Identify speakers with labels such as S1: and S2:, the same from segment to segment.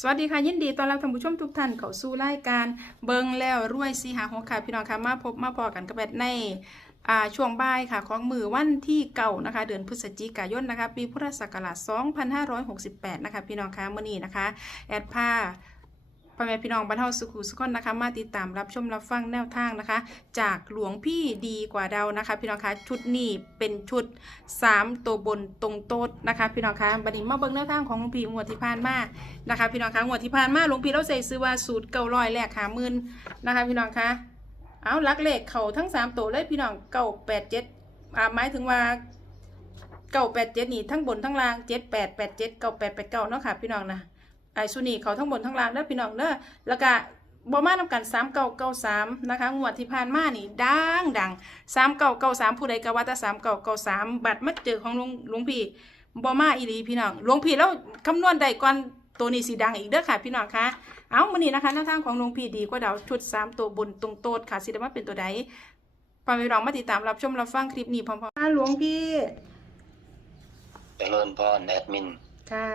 S1: สวัสดีค่ะยินดีต้อนรับท่านผู้ชมทุกท่านเข้าสู่รายการเบิงแล้วรวยสีหาหัวค่ะพี่น้องค่ะมาพบมาพอกันกับแบบในช่วงบ่ายค่ะของมือวันที่เก่านะคะ เดือนพฤศจิกายนนะคะ ปีพุทธศักราช2568 นะคะ พี่น้องค่ะมื่อนี้นะคะ แอดผ้า พ่อแม่พี่น้องบรรเทาสุขุสุขคนนะคะ มาติดตามรับชมรับฟังแนวทางนะคะ จากหลวงพี่ดีกว่าเดานะคะ พี่น้องคะชุดนี้เป็นชุด 3 ตัวบนตรงโต๊ดนะคะ พี่น้องคะบัดนี้มาเบิ่งแนวทางของหลวงพี่งวดที่ผ่านมานะคะ พี่น้องคะงวดที่ผ่านมาหลวงพี่เราใส่ซื้อว่าสูตรเก้าร้อยแลกหาหมื่นนะคะ พี่น้องคะเอาลักเลขเขาทั้ง 3 ตัวเลยพี่น้องเก้าแปดเจ็ดหมายถึงว่าเก้าแปดเจ็ดนี่ทั้งบนทั้งล่างเจ็ดแปดแปดเจ็ดเก้าแปดแปดเก้าเนาะค่ะ พี่น้องนะ ไอ้สุนี่เขาทั้งบนทั้งล่างเด้อพี่น้องเด้อแล้วก็บอมานำกันสามเก้าเก้าสามนะคะงวดที่ผ่านมานี่ดังดังสามเก่าเก่าสามผู้ใดก็ว่าแต่สามเก่าเก่าสามบัตรมาเจอของหลวงหลวงพี่บอมาอีหลีพี่น้องหลวงพี่แล้วคำนวณได้ก่อนตัวนี้สีดังอีกเด้อค่ะพี่น้องคะเอาวันนี้นะคะหน้าทางของหลวงพี่ดีกว่าเดาชุดสามตัวบนตรงโต๊ดค่ะสิได้มาเป็นตัวใดพาไปลองมาติดตามรับชมรับฟังคลิปนี้พร้อมๆกันหลวงพี่
S2: เจริญพรแอดมิน
S1: ค่ะ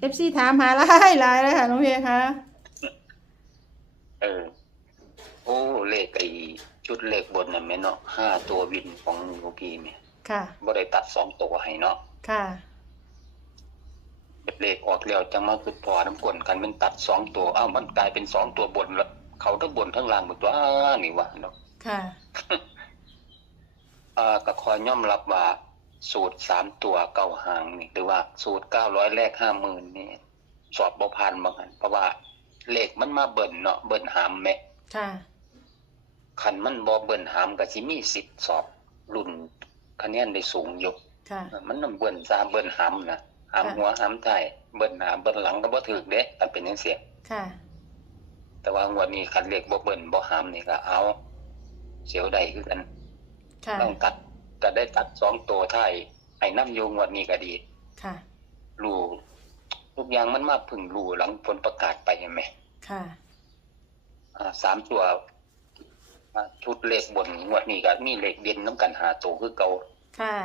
S1: เอฟซีถามหาหลายหลายเลยค่ะหลวงพี่คะ
S2: เออ โอ้เลขไอ้ชุดเลขบนน่ะแม่เนาะห้าตัววินของหลวงพี่เนี่ย
S1: ค่ะ
S2: บ่ได้ตัดสองตัวให้เนาะ
S1: ค่ะ
S2: เลขออกแล้วจังมาคือพอน้ำกลนกันมันตัดสองตัวอ้าวมันกลายเป็นสองตัวบนแล้วเขาทั้งบนทั้งล่างหมดตัวอ้านี่วะเนาะ
S1: ค่ะ
S2: อ่าก็คอยย่อมรับว่า สูตรสามตัวเก้าหางนี่หรือว่าสูตรเก้าร้อยแรกห้าหมื่นนี่สอบบผ่านบางอันเพราะว่าเลขมันมาเบิ่นเนาะเบิ่นหามแม่
S1: ค่ะ
S2: คันมันบ่เบิ่นหามก็สิมีสิทธิ์สอบรุ่นคะแนนได้สูงอยู่
S1: ค่ะ
S2: มันนำเบิ่นซาเบิ่นหามนะหาม
S1: ค่ะ
S2: หัวหามท้ายเบิ่นหน้าเบิ่นหลังก็บ่ถูกเด้ถ้าเป็นจังซี่
S1: ค่ะ
S2: แต่ว่างวดนี้คันเลขบ่เบิ่นบ่หามนี่ก็เอา เสียวใดคือกัน
S1: ค่ะ
S2: ต้องตัด ก็ได้ตัดสองตัวท้ายให้นำอยู่งวดนี้ก็ดี
S1: ค่ะ
S2: รู้ทุกอย่างมันมาพึ่งรู้หลังผลประกาศไปเห็นไหม
S1: ค่ะ
S2: อ่าสามตัวอ่าชุดเลขบนงวดนี้ก็มีเลขเด่นนํกันหาตัวคือเก่า
S1: ค่ะ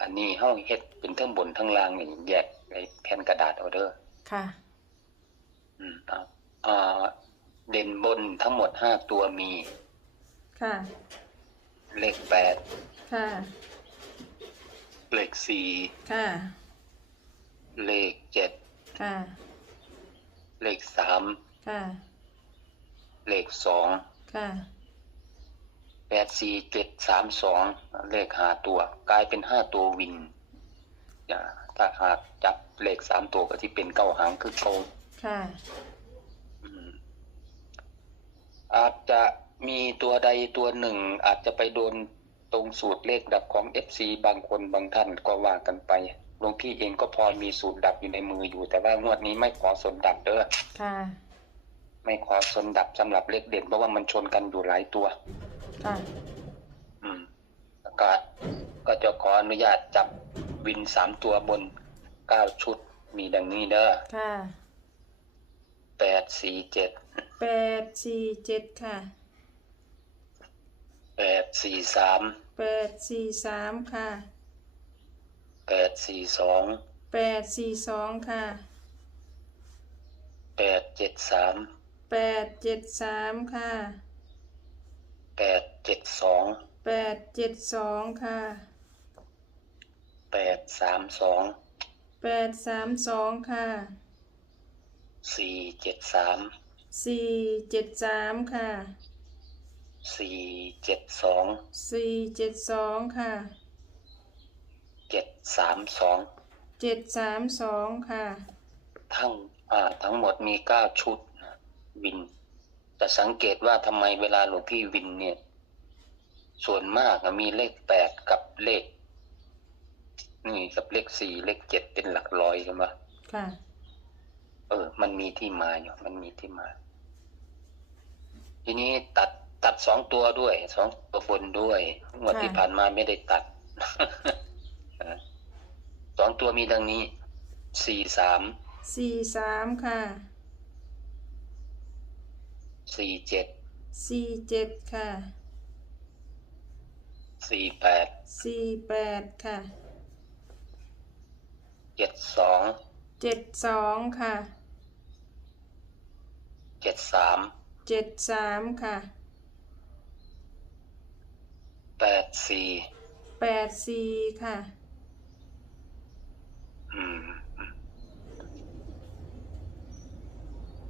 S2: อันนี้เฮาเฮ็ดเป็นทั้งบนทั้งล่างนี่แยกในแผ่นกระดาษเอาเด้อ
S1: ค่ะ
S2: อืมอ่าอ่าเด่นบนทั้งหมดห้าตัวมี
S1: ค่ะ
S2: เลขแปด
S1: ค่ะ
S2: เลขสี่
S1: ค่ะ
S2: เลขเจ็ด
S1: ค่ะ
S2: เลขสาม
S1: ค่ะ
S2: เลขสอง
S1: ค่ะ
S2: แปดสี่เจ็ดสามสองเลขหาตัว กลายเป็นห้าตัววินอย่าถ้าหากจับเลขสามตัวก็ที่เป็นเก้าหางคือเก้า
S1: ค่ะ
S2: อืมอาจจะ มีตัวใดตัวหนึ่งอาจจะไปโดนตรงสูตรเลขดับของ FC บางคนบางท่านก็ว่ากันไปหลวงพี่เองก็พอมีสูตรดับอยู่ในมืออยู่ แต่ว่างวดนี้ไม่ขอสนดับเด้อ
S1: ค่ะ
S2: ไม่ขอสนดับสำหรับเลขเด่นเพราะว่ามันชนกันอยู่หลายตัว
S1: ค่ะ
S2: อืมแล้วก็ก็จะขออนุญาตจับวินสามตัวบนเก้าชุดมีดังนี้เด้อ
S1: ค่ะ
S2: แปดสี่เจ็ด
S1: แปดสี่เจ็ดค่ะ
S2: แปดสี่สาม
S1: แปดสี่สามค่ะ
S2: แปดสี่สอง
S1: แปดสี่สองค่ะ
S2: แปดเจ็ดสาม
S1: แปดเจ็ดสามค่ะ
S2: แปดเจ็ดสอง
S1: แปดเจ็ดสองค่ะ
S2: แปดสามสอง
S1: แปดสามสองค่ะ
S2: สี่เจ็ดสาม
S1: สี่เจ็ดสามค่ะ
S2: สี่เจ็ดสอง
S1: สี่เจ็ดสองค่ะ
S2: เจ็ดสามสอง
S1: เจ็ดสามสองค่ะ
S2: ทั้งอ่าทั้งหมดมีเก้าชุดนะวิน แต่สังเกตว่าทำไมเวลาหลวงพี่วินเนี่ย ส่วนมากอะมีเลขแปดกับเลข นี่กับเลขสี่เลขเจ็ดเป็นหลักร้อยใช่ไหม
S1: ค่ะ
S2: เออ มันมีที่มาอยู่ มันมีที่มา ทีนี้ตัด ตัดสองตัวด้วยสองตัวบนด้วยงวด
S1: ค่ะ
S2: ที่ผ่านมาไม่ได้ตัดสองตัวมีดังนี้สี่สาม
S1: สี่สามค่ะ
S2: สี่เจ็ด
S1: สี่เจ็ดค่ะ
S2: สี่แปด
S1: สี่แปดค่ะ
S2: เเจ็ดสอง
S1: เจ็ดสองค่ะ
S2: เจ็ดสาม
S1: เจ็ดสามค่ะ
S2: แปดสี่
S1: แปดสี่ค่ะ
S2: อืมอืม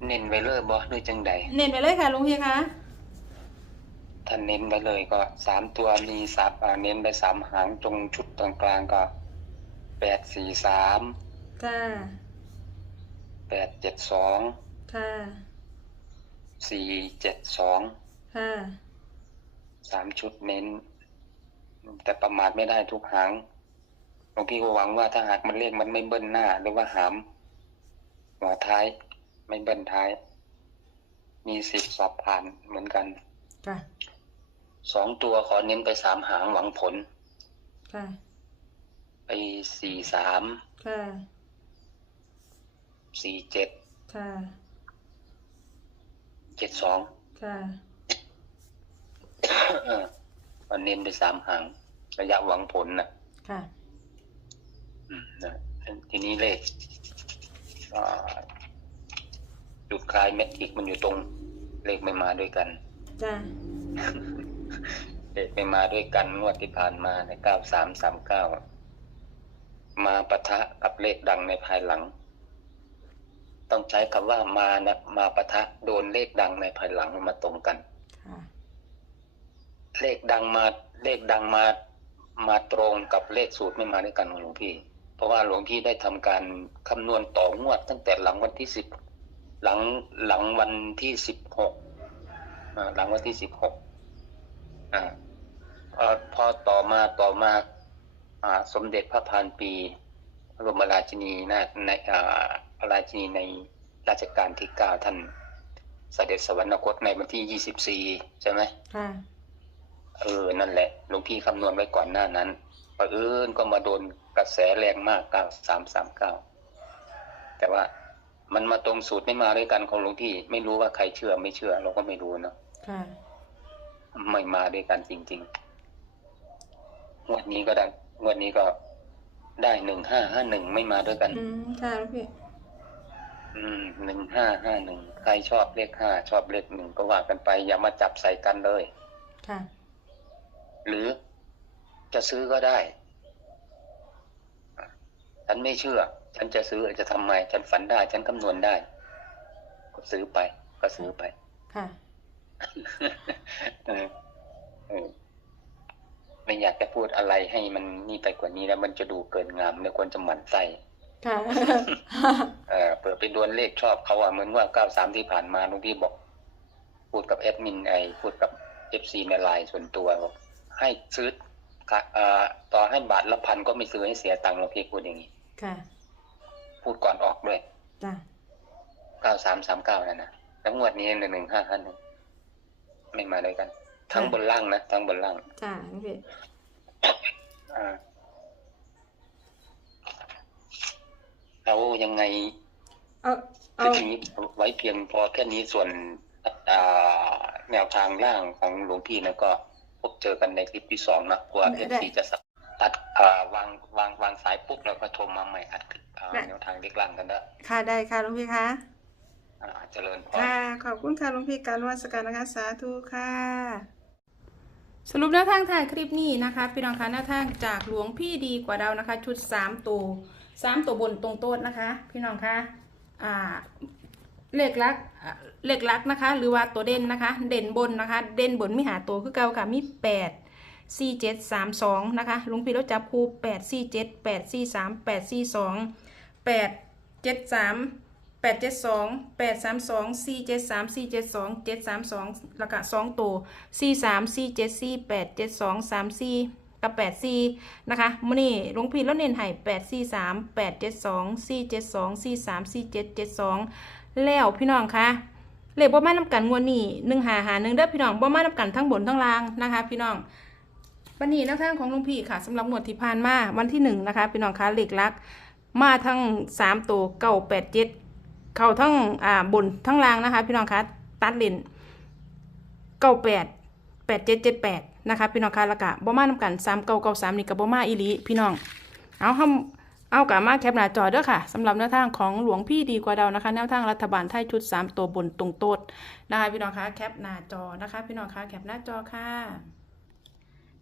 S2: เน้นไว้เลยบ่หรือจังใด
S1: เน้นไปเลยค่ะหลุงพี่คะ
S2: ถ้าเน้นไปเลยก็สามตัวมีสามอ่าเน้นไปสามหางตรงชุดตรงกลางก็แปดสี่สาม
S1: ค่ะ
S2: แปดเจ็ดสอง
S1: ค่ะ
S2: สี่เจ็ดสอง
S1: ค่ะ
S2: สามชุดเน้น แต่ประมาทไม่ได้ทุกหางหลวงพี่ก็หวังว่าถ้าหากมันเลขมันไม่เบิ้ลหน้า หรือว่าหามหัวท้าย ไม่เบิ้ลท้าย มีสิทธิ์สอบผ่านเหมือนกัน
S1: ค่ะ
S2: สองตัวขอเน้นไปสามหางหวังผล
S1: ค่ะ
S2: ไปสี่สาม
S1: ค่ะ
S2: สี่เจ็ด
S1: ค่ะ
S2: เจ็ดสอง
S1: ค่ะ
S2: ก็เน้นไปสามหางระยะหวังผลนะ
S1: ค่ะ
S2: อืมนะทีนี้เลขอ่าจุดคลายเม็ดอีกมันอยู่ตรง เลขไม่มาด้วยกัน
S1: จ้า
S2: เลขไม่มาด้วยกันงวดที่ผ่านมาในเก้าสามสามเก้ามาปะทะกับเลขดังในภายหลัง ต้องใช้คำว่ามานะมาปะทะโดนเลขดังในภายหลังมาตรงกัน
S1: ค่ะ
S2: เลขดังมาเลขดังมามาตรงกับเลขสูตรไม่มาด้วยกันของหลวงพี่ เพราะว่าหลวงพี่ได้ทำการคำนวณต่องวดตั้งแต่หลังวันที่สิบหลังหลังวันที่สิบหกหลังวันที่สิบหกอ่าพอพอต่อมาต่อมาอสมเด็จพระพานปีพระบรมราชินีนาในอ่าระราชินีในราชการที่เก้าท่านเสด็จสวรรคตในวันที่ยี่สิบสี่ใช่ไหม
S1: ค่ะ
S2: เออ นั่นแหละ หลวงพี่คำนวณไว้ก่อนหน้านั้นประเอิญก็มาโดนกระแสแรงมากเก้าสามสามเก้าแต่ว่ามันมาตรงสูตรไม่มาด้วยกันของหลวงพี่ ไม่รู้ว่าใครเชื่อไม่เชื่อ เราก็ไม่รู้เนาะ
S1: ค่ะ
S2: ไม่มาด้วยกันจริงๆงวดนี้ก็ได้งวดนี้ก็ได้หนึ่งห้าห้าหนึ่งไม่มาด้วยกัน
S1: อืมค่ะหลุงพี่
S2: อืมหนึ่งห้าห้าหนึ่งใครชอบเลขห้าชอบเลขหนึ่งก็ว่ากันไป อย่ามาจับใส่กันเลย
S1: ค่ะ
S2: หรือจะซื้อก็ได้ ฉันไม่เชื่อ ฉันจะซื้อจะทำไม ฉันฝันได้ ฉันคำนวณได้ ก็ซื้อไป ก็ซื้อไป
S1: ค่ะ
S2: เออเออไม่อยากจะพูดอะไรให้มันนี่ไปกว่านี้แล้วมันจะดูเกินงามเดี๋ยวคนจะหมั่นไส้
S1: ค่ะ
S2: เออเปิดไปดวลเลขชอบเขาอะเหมือนว่าเก้าสามที่ผ่านมาหลุงพี่บอก พูดกับแอดมินไอพูดกับเอฟซีในไลน์ส่วนตัวบอก ให้ซื้อค่ะเอ่อต่อให้บาทละพันก็ไม่ซื้อให้เสียตังค์หลวงพี่พูดอย่างนี้
S1: ค่ะ
S2: พูดก่อนออกด้วย
S1: จ้า
S2: เก้าสามสามเก้านั่นนะแล้วงวดนี้หนึ่งหนึ่งห้าห้าหนึ่งไม่มาด้วยกัน ทั้งบนล่างนะทั้งบนล่าง
S1: จ้าหลุงพี่
S2: อ่าแล้วยังไง
S1: เอาเอา
S2: คือทีนี้ไว้เพียงพอแค่นี้ส่วนอ่าแนวทางล่างของหลวงพี่นะก็ พบเจอกันในคลิปที่สองนะกลัวเอฟซีจะสับตัดอ่าวางวางวางสายปุ๊บแล้วก็โทรมาใหม่อัดอ่าแนวทางเล็กล่างกันนะ
S1: ค่ะได้ค่ะหลุงพี่คะ
S2: อ่าเจริญพร
S1: ค่ะ ขอบคุณค่ะหลุงพี่การวัสการนะคะสาธุค่ะ สรุปแนวทางถ่ายคลิปนี้นะคะพี่น้องคะแนวทางจากหลวงพี่ดีกว่าเรานะคะ ชุด3ตัว3ตัวบนตรงโต๊ดนะคะ พี่น้องคะอ่า เลขลักเลขลักนะคะ หรือว่าตัวเด่นนะคะ เด่นบนนะคะ เด่นบนมีหาตัวคือเก่าค่ะมี8 4 7 3 2นะคะหลุงพี่เราจับคู่8 4 7 8 4 3 8 4 2 8 7 3แปดเจ็ดสองแปดสามสองสี่เจ็ดสามสี่เจ็ดสองเจ็ดสามสองแล้วก็สองตัวสี่สามสี่เจ็ดสี่แปดเจ็ดสองสามสี่กับแปดสี่นะคะมื่อนี้หลวงพี่แล้วเน้นให้แปดสี่สามแปดเจ็ดสองสี่เจ็ดสองสี่สามสี่เจ็ดเจ็ดสอง แล้วพี่น้องคะเลขบ่มาน้ำกันงวดนี้หนึ่งหาหาหนึ่งเด้อพี่น้องบ่มาน้ำกันทั้งบนทั้งล่างนะคะ พี่น้องวันนี้แนวทางของลวงพี่ค่ะสำหรับงวดที่ผ่านมาวันที่หนึ่งนะคะ พี่น้องคะเลขลัก มาทั้งสามตัวเก้าแปดเจ็ดเข้าทั้งอ่าบนทั้งล่างนะคะ พี่น้องคะตัดเลนเก้าแปดแปดเจ็ดเจ็ดแปดนะคะ พี่น้องคะล้วก็บ่มาน้ำกันสามเก้าเก้าสามนี่กับบ่มาอีลีพี่น้องเอาท เอากลับมาแคปหน้าจอเด้อค่ะสำหรับแนวทางของหลวงพี่ดีกว่าเดานะคะ แนวทางรัฐบาลไทยชุด 3 ตัวบนตรงโต๊ดนะคะพี่น้องคะแคปหน้าจอนะคะ พี่น้องคะแคปหน้าจอค่ะ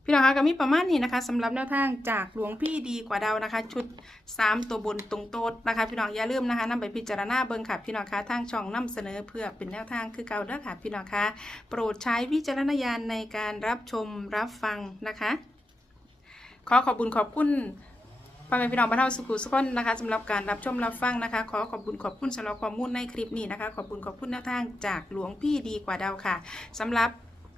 S1: พี่น้องคะก็มีประมาณนี้นะคะสำหรับแนวทางจากหลวงพี่ดีกว่าเดานะคะ ชุด 3 ตัวบนตรงโต๊ดนะคะ พี่น้องอย่าลืมนะคะนำไปพิจารณาเบิ่งค่ะพี่น้องคะทางช่องนำเสนอเพื่อเป็นแนวทางคือเก่าเด้อค่ะ พี่น้องคะโปรดใช้วิจารณญาณในการรับชมรับฟังนะคะ ขอขอบคุณขอบคุณ พ่อแม่พี่น้องบ้านเฮาสุขุสุขคนนะคะสำหรับการรับชมรับฟังนะคะ ขอขอบคุณขอบคุณสำหรับข้อมูลในคลิปนี้นะคะ ขอบคุณขอบคุณแนวทางจากหลวงพี่ดีกว่าดาวค่ะสำหรับ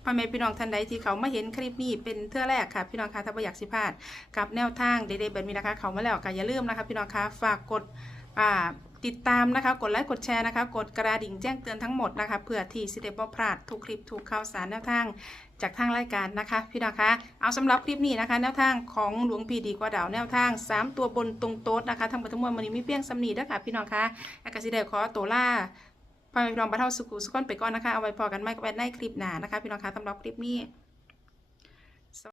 S1: พ่อแม่พี่น้องท่านใดที่เขามาเห็นคลิปนี้เป็นเทื่อแรกค่ะพี่น้องคะถ้าไม่อยากสิพลาดกับแนวทางเด็ดๆแบบนี้นะคะ เขามาแล้วก็อย่าลืมนะคะ พี่น้องคะฝากกดอ่าติดตามนะคะ กดไลค์กดแชร์นะคะ กดกระดิ่งแจ้งเตือนทั้งหมดนะคะเพื่อที่สิเดบ่พลาดทุกคลิปทุกข่าวสารแนวทาง จากทางรายการนะคะพี่น้องคะ เอาสำหรับคลิปนี้นะคะ แนวทางของหลวงพี่ดีกว่าดาวแนวทาง 3 ตัวบนตรงโต๊ดนะคะทั้งหมดทั้งมวลมันนี้มีเพียงสำนีนะคะพี่น้องคะอากาศสิเดขอตัวล่าพ่อแม่พี่น้องบ้านเฮาสุขุสุขอนไปก่อนนะคะเอาไว้พอกันไม่กับในคลิปหน้านะคะ พี่น้องคะสำหรับคลิปนี้